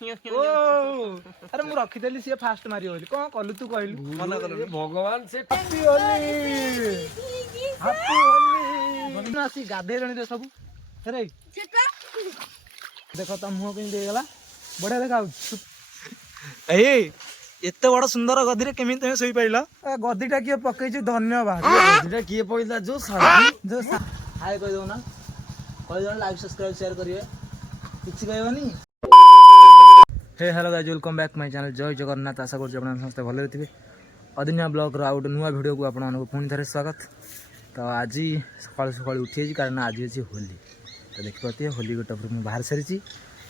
ओ अरे मु रखिदेली सी fast Mario बोली कौन कलु तू कहलु मन कलु भगवान से हैप्पी होली आसी गाधे जणी रे सब रे देखो त मुह केन देगला बढिया देखा ए एते बड़ सुंदर गदिरे केमी तमे सोई पाइला गदिटा किए पकैछि धन्यवाद गदिटा किए पइला जो हाय कह दो ना कह दो लाइक सब्सक्राइब शेयर करिए किछि कहबनी हे hello guys welcome back my channel जय जगन्नाथ आशा करछि आपन समस्त भले रहथिबे अदिनिया ब्लॉग रो आउट नुवा वीडियो को आपन मानको पुणी थरे स्वागत तो आज सकाळ सकाळ उठी कारण आज अछि होली तो देखि पते होली गोटा पर मु बाहर सरिछि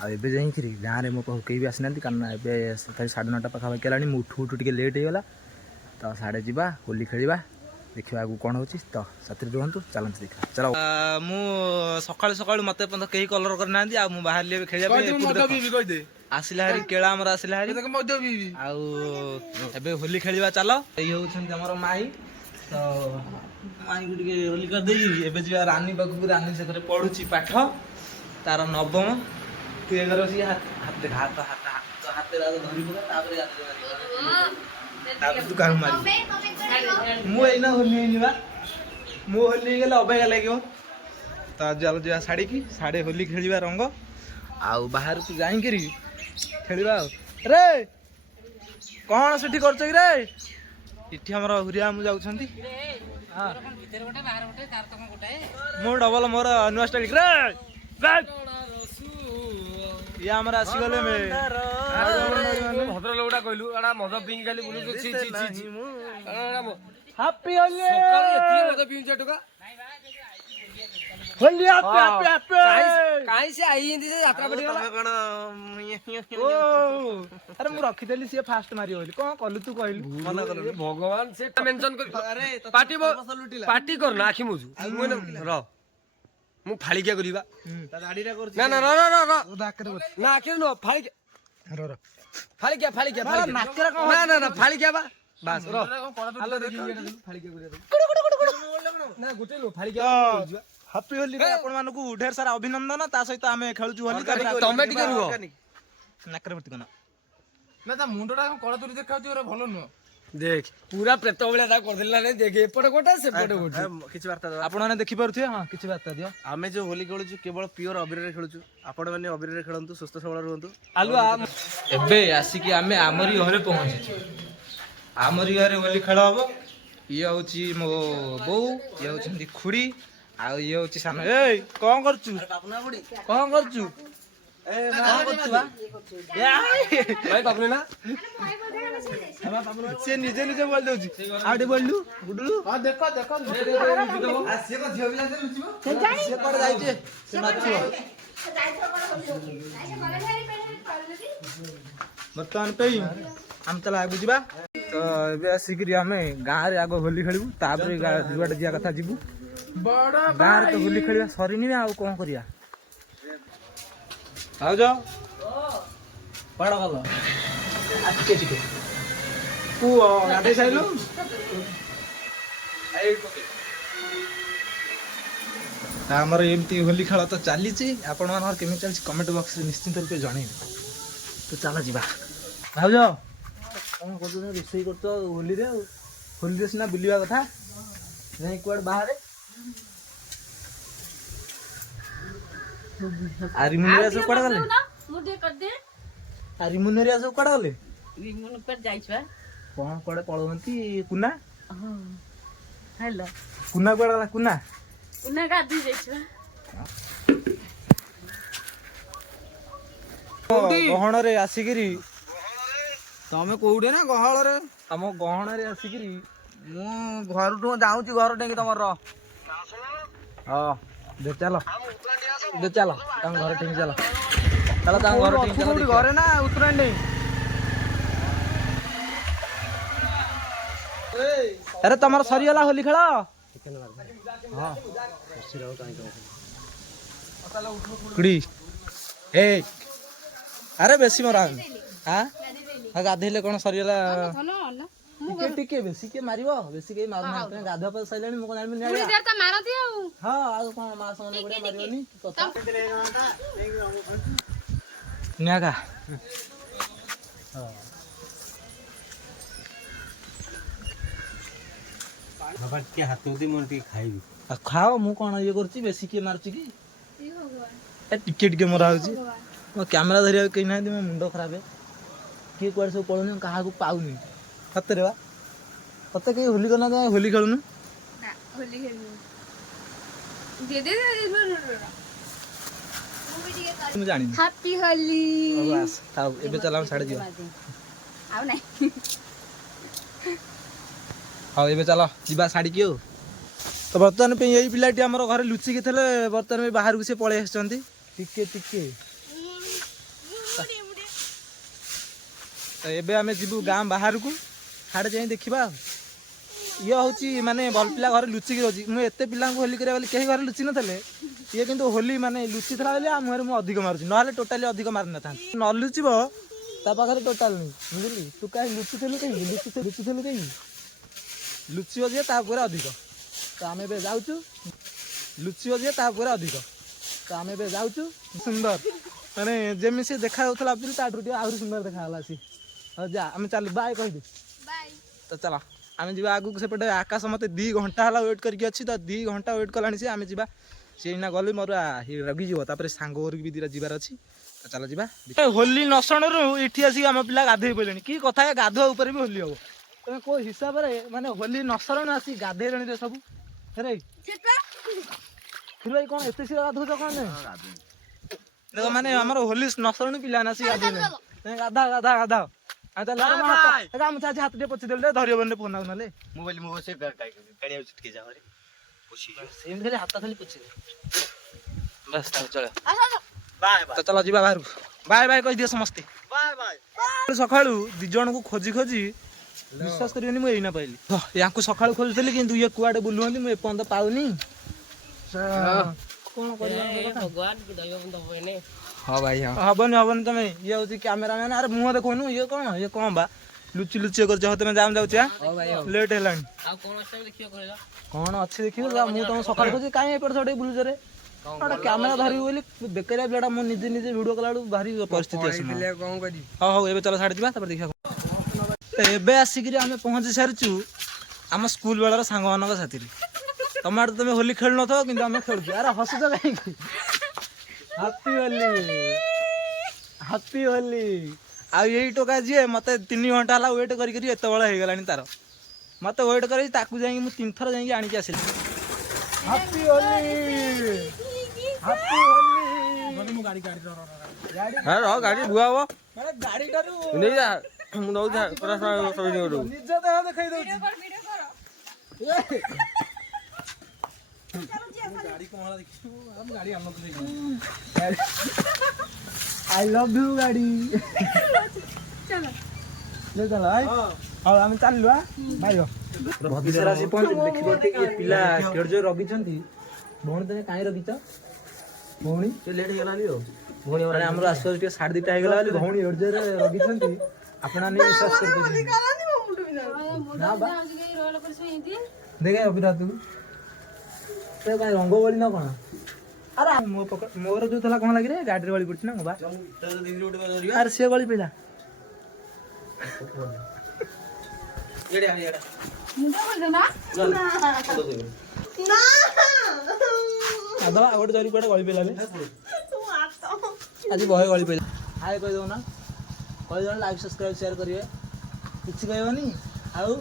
आ एबे जाई खरी गां रे मो कहू केई भी आसनांती कारण एबे 9:30 पाखा केलानी मु उठू टिके लेट हे गला तो साडे जिबा होली खेलिबा देखिबा आगु कोन होछि तो साथी रहंतु चलंत देखा चलो मु सकाळ सकाळ मते पन केही कलर कर नांती आ मु बाहर ले खेलिया पे दे आसिला हरी केळा हमर आसिला हरी आउ एबे होली खेलिबा चलो एई होछन हमर माई तो माई गुडी के होली कर देई एबे जिया रानी बाकू रानी से करे पढुची पाठ तार नवम तू एगर सी हाथ हाथ हाथ हाथ राज धरि पका तापरे तापर तू काहू मारी मु एना होली निबा मु होली गेले अबे लागियो ता जल जिया साड़ी की साड़े होली खेलिबा रंग आउ बाहर तू जाई करी खेलिबा रे कोन सेठी करछ कि रे इठी हमर हुरिया मु जाउछंती हां भीतर गोटे बाहर गोटे तार तक गोटे मो डबल मोर न्यू स्टाइल रे या हमरा आसी गले में भद्र लोगडा कहलु एडा मजा पिंग खाली बोलु छी छी छी हैप्पी होली सकाळ एती मजा पिंग जटका होली हैप्पी हैप्पी काई से आई इंदी से यात्रा पड़ी गला कोन ओ अरे मु रखि देली सी फास्ट मारियो बोली कोन कलु तू कहलु मन कलु भगवान से मेंशन कर अरे पार्टी कर ना आखी मुजु र मु फाळी क्या करिबा ता दाढ़ीटा कर ना ना ना ना ओ दाकरे ना आखी न फाळी र फाळी क्या नाकरा कोन ना ना ना फाळी क्या बा बस र हेलो देखि फाळी के गुरे ना गुटे लो फाळी क्या हैप्पी होली रे आपण मानकू ढेर सारा अभिनंदन ता सहित आमे खेलुचु होली तमे टिके रुहो नाकरे मत कना ना ता मुंडटा कळा तुरी देखाउती रे भलो न देख पूरा प्रेत भलिया ता कर देला ने देख एपट गोटा सेपट गोटा किछि वार्ता आपण माने देखि परथि हां किछि वार्ता दियो आमे जो होली खेलुछु केवल प्योर अबीर रे खेलुछु आपण माने अबीर रे खेलंतु सुस्थ सबल रहंतु आलुआ एबे आसी कि आमे आमरी घरे पहुंची आमरी घरे होली खेल हबो ये होची मो बौ ये होची खुड़ी आ ये होची सामने ए कोन करचू कोन करचू ए कोन करचू बा भाई बापरे ना से निजे निजे बोल दोची आडे बोललु गुडलु हां देखो देखो आ से को झियो बिला से लुचिबो से पड़ जाई छे से नाचिबो बर्तमान पे हम चला आगु जीवा तो एबे आसिकरी हमें गां रे आगो होली खेलिबु तापर जुआड जिया कथा जीबु बड़ा गां रे तो होली खेलिबा सरीनी आ कोन करिया आउ जाओ बड़ा गलो आके टिके तू गाधे साइलो आई पके हमर एमती होली खेल तो चली आपण मन केमी चलछि कमेंट बॉक्स रे निश्चित रूप जणे तो चला जीवा भाउ जाओ कौन करतो रोसई करतो होली रे होली रे सिना बुलिवा कथा नहीं कुआड बाहर आरी मुनिया सब कोडा गले मुडे कर दे आरी मुनिया सब कोडा गले रिंगन पर जाई छवा कौन कोडे पळवंती कुना हां हेलो कुना कोडा गला कुना उना गादी जाई छवा गहण रे आसिगिरी तमे कोउडे ना गहळ रे हम गहण रे आसिगिरी मु घर टु जाउची घर टेकी तमर र हां दे चलो तम घर ठीक चलो चलो तम घर ठीक चलो घरे ना उतरंडे अरे तमर सरियला होली खेल हां कुड़ी ए अरे बेसी मरा हां गाधेले कोन सरियला टिके टिके बेसी के मारिबो बेसी के मार ना गाधा पर सैलानी मको जानि नि पूरी देर त मारती आ हां आ कोन मार सने बडे मारिबोनी ନିଆକା ବାବା ଟିକେ ହାତ ଉଠି ମୁଁ ଟିକେ ଖାଇବି। ଖାଅ ମୁଁ କଣ ଇଏ କରୁଛି ବେଶୀ କିଏ ମାରୁଛି କି ଏ ଟିକେ ଟିକେ ମରା ହଉଛି ମୋ କ୍ୟାମେରା ଧରିବାକୁ କେହି ନାହାନ୍ତି ମୋ ମୁଣ୍ଡ ଖରାପ କିଏ କୁଆଡ଼େ ସବୁ ପଳଉନି ମୁଁ କାହାକୁ ପାଉନି ସତରେ ବା ତତେ କେହି ହୋଲି କରୁନାହାନ୍ତି ଆମେ ହୋଲି ଖେଳୁନୁ ମୁଁ ଜାଣିନି ହାପି ହୋଲି ହଉ ଆସ ଥାଉ ଏବେ ଚାଲ ଆମେ ସାଡ଼େ ଯିବା ଆଉ ନାଇଁ ହଉ ଏବେ ଚାଲ ଯିବା ଛାଡ଼ିକି ଆଉ ତ ବର୍ତ୍ତମାନ ପାଇଁ ଏଇ ପିଲାଟି ଆମର ଘରେ ଲୁଚିକି ଥିଲେ ବର୍ତ୍ତମାନ ପାଇଁ ବାହାରକୁ ସେ ପଳେଇ ଆସିଛନ୍ତି ଟିକେ ଟିକେ ତ ଏବେ ଆମେ ଯିବୁ ଗାଁ ବାହାରକୁ ସାଡ଼େ ଯାଇ ଦେଖିବା ଆଉ ଇଏ ହେଉଛି ମାନେ ଭଲ ପିଲା ଘରେ ଲୁଚିକି ରହୁଛି ମୁଁ ଏତେ ପିଲାଙ୍କୁ ହୋଲି କରିବା ବୋଲି କେହି ଘରେ ଲୁଚି ନଥିଲେ ଇଏ କିନ୍ତୁ ହୋଲି ମାନେ ଲୁଚିଥିଲା ବୋଲି ଆମ ଘରେ ମୁଁ ଅଧିକ ମାରୁଛି ନହେଲେ ଟୋଟାଲି ଅଧିକ ମାରିନଥାନ୍ତି ନ ଲୁଚିବ ତା ପାଖରେ ଟୋଟାଲ ନାହିଁ ବୁଝିଲି ତୁ କାହିଁ ଲୁଚିଥିଲୁ କାହିଁକି ଲୁଚିଥିଲୁ କାହିଁକି ଲୁଚିବ ଯିଏ ତା ଉପରେ ଅଧିକ ତ ଆମେ ଏବେ ଯାଉଛୁ ଲୁଚିବ ଯିଏ ତା ଉପରେ ଅଧିକ ତ ଆମେ ଏବେ ଯାଉଛୁ ସୁନ୍ଦର ମାନେ ଯେମିତି ସେ ଦେଖାଯାଉଥିଲା ଭାବୁଥିଲି ତାଠୁ ଟିକେ ଆହୁରି ସୁନ୍ଦର ଦେଖାଗଲା ସିଏ ହଉ ଯା ଆମେ ଚାଲୁ ବାଏ କହିଦେ ତ ଚାଲ ଆମେ ଯିବା ଆଗକୁ ସେପଟେ ଆକାଶ ମୋତେ 2 ଘଣ୍ଟା ହେଲା ୱେଟ୍ କରିକି ଅଛି ତ 2 ଘଣ୍ଟା ୱେଟ୍ କଲାଣି ସେ ଆମେ ଯିବା ସେ ଏଇନା ଗଲେ ମୋର ରଗିଯିବ ତାପରେ ସାଙ୍ଗ ଘରକୁ ବି ଦୁଇଟା ଯିବାର ଅଛି ତ ଚାଲ ଯିବା ହୋଲି ନସଣରୁ ଏଠି ଆସିକି ଆମ ପିଲା ଗାଧେଇ ପଡ଼ିଲେଣି କି କଥା ଗାଧୁଆ ଉପରେ ବି ହୋଲି ହବ ତମେ କୋଉ ହିସାବରେ ମାନେ ହୋଲି ନସରଣ ଆସି ଗାଧେଇଲେଣି ରେ ସବୁ ରେ ଭାଇ କଣ ଏତେ ଶୀଘ୍ର ଗାଧଉଛ କଣ ଦେଖ ମାନେ ଆମର ହୋଲି ନସରଣ ପିଲା ନା ଆସିକି ଗାଧେଇଲେଣି ଗାଧା ଗାଧା ଗାଧା ହାତ ଟିକେ ପୋଛି ଦେଲେ ଧରିବନି ଫୋନ ନହେଲେ ମୋବାଇଲ ମୋ ସେ ଗାଡିଆ ଟିକେ ଯାଅ ରେ ସେମିତି ଖାଲି ହାତ ଖାଲି ପୋଛି ଦେ ବାସ୍ ଚଳ ତ ଚାଲ ଯିବା ବାହାରକୁ ବାଏ ବାଏ କହିଦିଅ ସମସ୍ତେ ସକାଳୁ 2 ଜଣଙ୍କୁ ଖୋଜି ଖୋଜି ବିଶ୍ୱାସ କରିବେନି ମୁଁ ଏଇନା ପାଇଲି ୟାଙ୍କୁ ସକାଳୁ ଖୋଜୁଥିଲି କିନ୍ତୁ ଇଏ କୁଆଡେ ବୁଲୁଛନ୍ତି ମୁଁ ଏପର୍ଯ୍ୟନ୍ତ ପାଉନି କଣ କରିବା ହଁ ଭାଇ ହବନି ତମେ ଇଏ ହଉଛି କ୍ୟାମେରାମ୍ୟାନ ଆରେ ମୁହଁ ଦେଖୁନୁ ଇଏ କଣ ବା ଲୁଚି ଲୁଚି କରୁଛ ତମେ ଯାମ ଯାଉଛି ଲେଟ୍ ହେଲାଣି କଣ ଅଛି ଦେଖିବ ମୁଁ ତମ ସକାଳୁ ଖୋଜି କାହିଁ ଏପଟେ ସେପଟେ ବୁଲୁଛ ରେ କ୍ୟାମେରା ଧରିବି ବୋଲି ବେକାରିଆ ପିଲାଟା ମୁଁ ନିଜେ ଭିଡିଓ କଲା ବେଳକୁ ଭାରି ପରିସ୍ଥିତି ଆସୁନି ହଉ ଏବେ ଚାଲ ଛାଡି ଯିବା ତାପରେ ଦେଖିବା ଏବେ ଆସିକିରି ଆମେ ପହଞ୍ଚି ସାରିଛୁ ଆମ ସ୍କୁଲ ବେଳର ସାଙ୍ଗମାନଙ୍କ ସାଥିରେ ତମ ଆଡେ ତମେ ହୋଲି ଖେଳୁନଥିବ କିନ୍ତୁ ଆମେ ଖେଳୁଛୁ ଆରେ ହସୁଛ କାହିଁକି ହାପି ହୋଲି ଆଉ ଏଇ ଟୋକା ଯିଏ ମତେ 3 ଘଣ୍ଟା ହେଲା ୱେଟ୍ କରିକି ଏତେବେଳେ ହେଇଗଲାଣି ତାର ମତେ ୱେଟ୍ କରି ତାକୁ ଯାଇକି ମୁଁ 3 ଥର ଯାଇକି ଆଣିକି ଆସିଲି ହାପି ହୋଲି ଗାଡି ଧୁଆ ହବ ଗାଡିଟାରୁ ନେଇଯା ମୁଁ ନଉଛି ନିଜ ଦେହ ଦେଖେଇ ଦଉଛି I love you ଗାଡି ହଉ ଆମେ ଚାଲିଲୁ ଭାଇ ଭବିଷ୍ୟରେ ଆସି ପହଞ୍ଚିଲୁ ଦେଖିପାରୁଛି କି ପିଲା କେଡେ ଜୋର ରଗିଛନ୍ତି ଭଉଣୀ ତମେ କାହିଁ ରଗିଛ ଭଉଣୀ ଲେଟ୍ ହେଇଗଲାନି ଆଉ ଭଉଣୀ ଆମର ଆସୁ ଟିକେ 2:30 ହେଇଗଲା ବୋଲି ଭଉଣୀ ଏଡେ ଜୋରେ ରଗିଛନ୍ତି ଆପଣ ବିଶ୍ୱାସ କରିପାରିବେନି ଦେଖେ ଅବିରା ତୁ କାଇଁ ରଙ୍ଗ ବଳି ନା କଣ ଆରେ ମୋର ଯୋଉ ଥିଲା କଣ ଲାଗିରେ ଗାଡିରେ ଗଳି ପଡିଛି ନା ବା ଆରେ ସିଏ ଗଳି ପଇଲା ଗୋଟେ ଜରି କୁଆଡେ ଗଳି ପଇଲା ଆଜି ବହେ ଗଳି ପଇଲା ହାଏ କହିଦବ ନା କହିଦବ ଲାଇକ୍ ସବସ୍କ୍ରାଇବ ସେୟାର କରିବେ କିଛି କହିବନି ଆଉ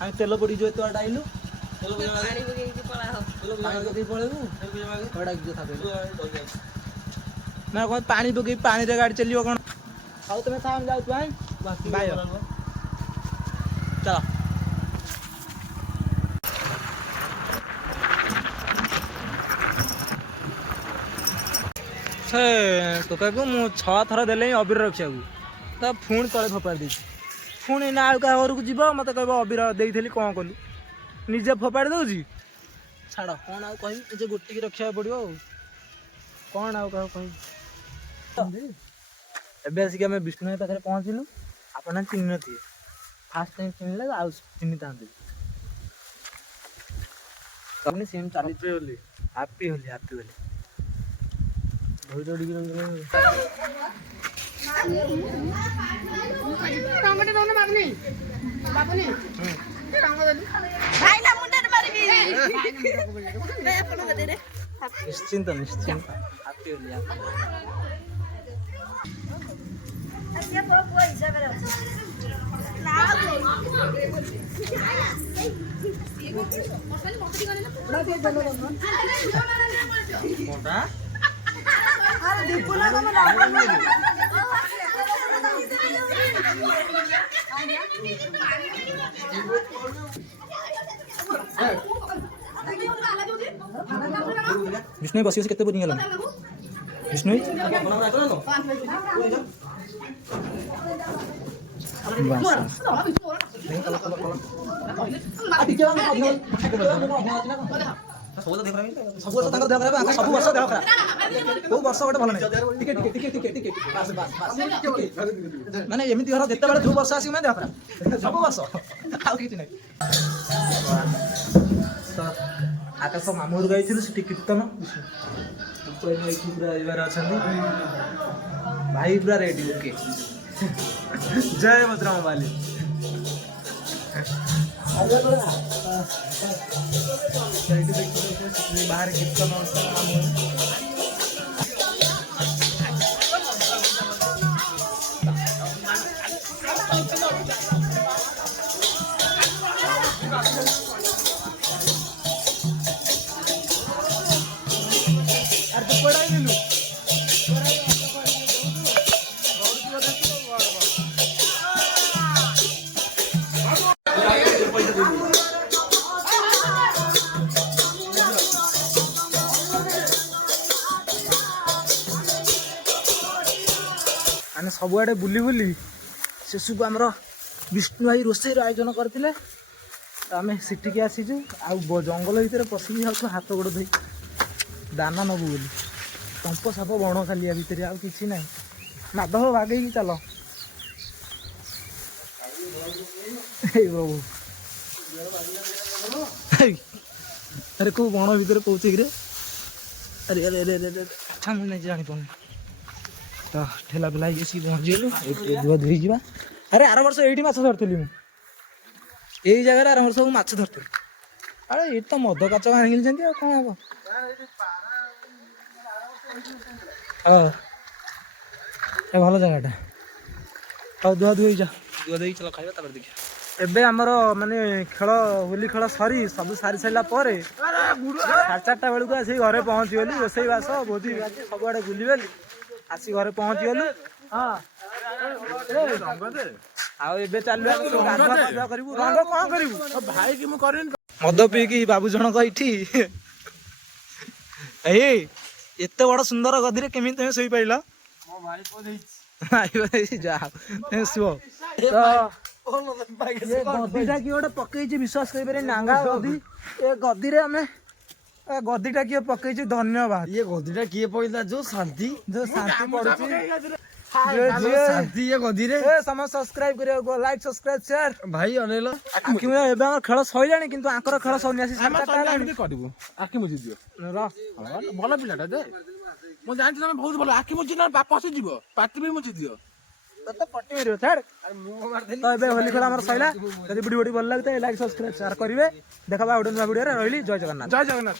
ଆମେ ତେଲ ପଡିଯିବ ଏତେ ବାଟ ଆଇଲୁ ନା କଣ ପାଣି ପକେଇ ପାଣିରେ ଗାଡି ଚାଲିବ କଣ ଆଉ ତମେ ଥାମ ଯାଉଛୁ ବାଇ ଚାଲ ସେ ଟୋକାକୁ ମୁଁ 6 ଥର ଦେଲେ ହିଁ ଅବିର ରଖିବାକୁ ତା ପୁଣି ତଳେ ଫୋପାଡ଼ି ଦେଇଛି ପୁଣି ନା ଆଉ କାହା ଘରକୁ ଯିବ ମତେ କହିବ ଅବିର ଦେଇଥିଲି କଣ କଲୁ ନିଜେ ଫୋପାଡ଼ି ଦଉଛି ଛାଡ଼ କଣ ଆଉ କହିବି ନିଜେ ଗୋଟିକି ରଖିବାକୁ ପଡ଼ିବ ଆଉ କଣ ଆଉ କାହାକୁ କହିବି ଏବେ ଆସିକି ଆମେ ବିଷ୍ଣୁ ଭାଇ ପାଖରେ ପହଞ୍ଚିଲୁ ଆପଣ ଚିହ୍ନି ନଥିବେ ଫାଷ୍ଟ ଟାଇମ୍ ଚିହ୍ନିଲେ ଆଉ ଚିହ୍ନିଥାନ୍ତେ ସେମ୍ ଚାଲିଛି ବୋଲି ହାପି ହୋଲି ଧରି ନିଶ୍ଚିନ୍ତ ନିଶ୍ଚିନ୍ତ ବିଷ୍ଣୁ ବସି ବସି କେତେ ବୋରିଂ ହେଲା ବିଷ୍ଣୁ ସବୁ ବର୍ଷ ତାଙ୍କର ଦେହ ଖରାପ ସବୁ ବର୍ଷ ଦେହ ଖରାପ କୋଉ ବର୍ଷ ଗୋଟେ ଭଲ ନାହିଁ ଟିକେ ମାନେ ଏମିତି ଘର ଯେତେବେଳେ ଯୋଉ ବର୍ଷ ଆସିବ ମାନେ ଦେହ ଖରାପ ସବୁ ବର୍ଷ ଆଉ କିଛି ନାହିଁ। ଆକାଶ ମାମୁଁ ଘରକୁ ଯାଇଥିଲୁ ସେଠି କୀର୍ତ୍ତନ ଏଇଠି ପୁରା ଯିବାର ଅଛନ୍ତି ଭାଇ ପୁରା ରେଡି ଓକେ ଜୟ ବଜରଙ୍ଗ ବାଲି ବାହାରେ କୀର୍ତ୍ତନ ଆମେ ସବୁଆଡ଼େ ବୁଲି ବୁଲି ଶେଷକୁ ଆମର ବିଷ୍ଣୁ ଭାଇ ରୋଷେଇର ଆୟୋଜନ କରିଥିଲେ ଆମେ ସେଠିକି ଆସିଛୁ ଆଉ ଜଙ୍ଗଲ ଭିତରେ ପଶିକି ଯାଉଛୁ ହାତ ଗୋଡ଼ ଧୋଇ ଦାନା ନେବୁ ବୋଲି ଟମ୍ପ ସାପ ବଣ ଖାଲି ଆ ଭିତରେ ଆଉ କିଛି ନାହିଁ ମାଧବ ବାଗେଇକି ଚାଲ ଏଇ ବାବୁ ଆରେ କୋଉ ବଣ ଭିତରେ କହୁଛି କିରେ ଆରେ ଆରେ ଆରେ ଆରେ ମୁଁ ନାହିଁ ଜାଣିପାରୁନି ତ ଠେଲା ପେଲା ହେଇକି ଆସିକି ପହଞ୍ଚିଗଲୁ ଧୁଆ ଧୋଇ ଯିବା ଆରେ ଆର ବର୍ଷ ଏଇଠି ମାଛ ଧରିଥିଲି ମୁଁ ଏଇ ଜାଗାରେ ଆର ବର୍ଷ ସବୁ ମାଛ ଧରିଥିଲି ଆରେ ଏଇଠି ତ ମଦ କାଚ ଭାଙ୍ଗିଛନ୍ତି ଆଉ କ'ଣ ହବ ହଁ ଏ ଭଲ ଜାଗାଟା ହଉ ଧୁଆ ଧୋଇ ଯା ଧୁଆ ଧୋଇ ଚାଲ ଖାଇବା ତାପରେ ଦେଖିବା ଏବେ ଆମର ମାନେ ଖେଳ ହୋଲି ଖେଳ ସରି ସବୁ ସାରି ସାରିଲା ପରେ 4:30 ବେଳକୁ ଆସିକି ଘରେ ପହଞ୍ଚିଗଲି ରୋଷେଇ ବାସ ଭୋଜି ସବୁଆଡ଼େ ବୁଲିଗଲି ଆସି ଘରେ ପହଞ୍ଚିଗଲୁ ହଁ ଆଉ ଏବେ ଚାଲୁ କରିବୁ ରଙ୍ଗ କ'ଣ କରିବୁ ଭାଇ କି ମୁଁ କରିନି ମଦ ପିଇକି ବାବୁ ଜଣକ ଏଇଠି ଏଇ ଏତେ ବଡ ସୁନ୍ଦର ଗଦିରେ କେମିତି ତମେ ଶୋଇପାରିଲ ଯାହା ତମେ ଶୁଅ ଗଦିଟା କିଏ ଗୋଟେ ପକେଇଛି ବିଶ୍ୱାସ କରିପାରିବେନି ନାଙ୍ଗା ଗଦି ଏ ଗଦିରେ ଆମେ ଗଦିଟା କିଏ ପକେଇଛି ଧନ୍ୟବାଦ ଇଏ ଗଦିଟା କିଏ ପଇଲା ଯୋଉ ଶାନ୍ତି ପଡୁଛି ଶାନ୍ତି ଏ ଗଦିରେ ସମସ୍ତେ ସବସ୍କ୍ରାଇବ କରିବାକୁ ଲାଇକ୍ ସବସ୍କ୍ରାଇବ ସେୟାର ଭାଇ ଅନେଇଲ ଏବେ ଆମର ଖେଳ ସରିଲାଣି କିନ୍ତୁ ଆଙ୍କର ଖେଳ ସରିନି ଆସି 4:30 ହେଲାଣି କରିବୁ ଆଖି ମୁଜି ଦିଅ ଭଲ ପିଲାଟା ଯେ ମୁଁ ଜାଣିଛି ତମେ ବହୁତ ଭଲ ଆଖି ମୁଜି ନା ବାପ ଆସିଯିବ ପାଟି ବି ମୁଜି ଦିଅ ତତେ ପଟି ମାରିବ ଛାଡ ତ ଏବେ ହୋଲି ଖେଳ ଆମର ସରିଲା ଯଦି ଭିଡିଓଟି ଭଲ ଲାଗୁଥାଏ ଲାଇକ୍ ସବସ୍କ୍ରାଇବ ସେୟାର କରିବେ ଦେଖା ବା ଗୋଟେ ନୂଆ ଭିଡିଓରେ ରହିଲି ଜୟ ଜଗନ୍ନାଥ।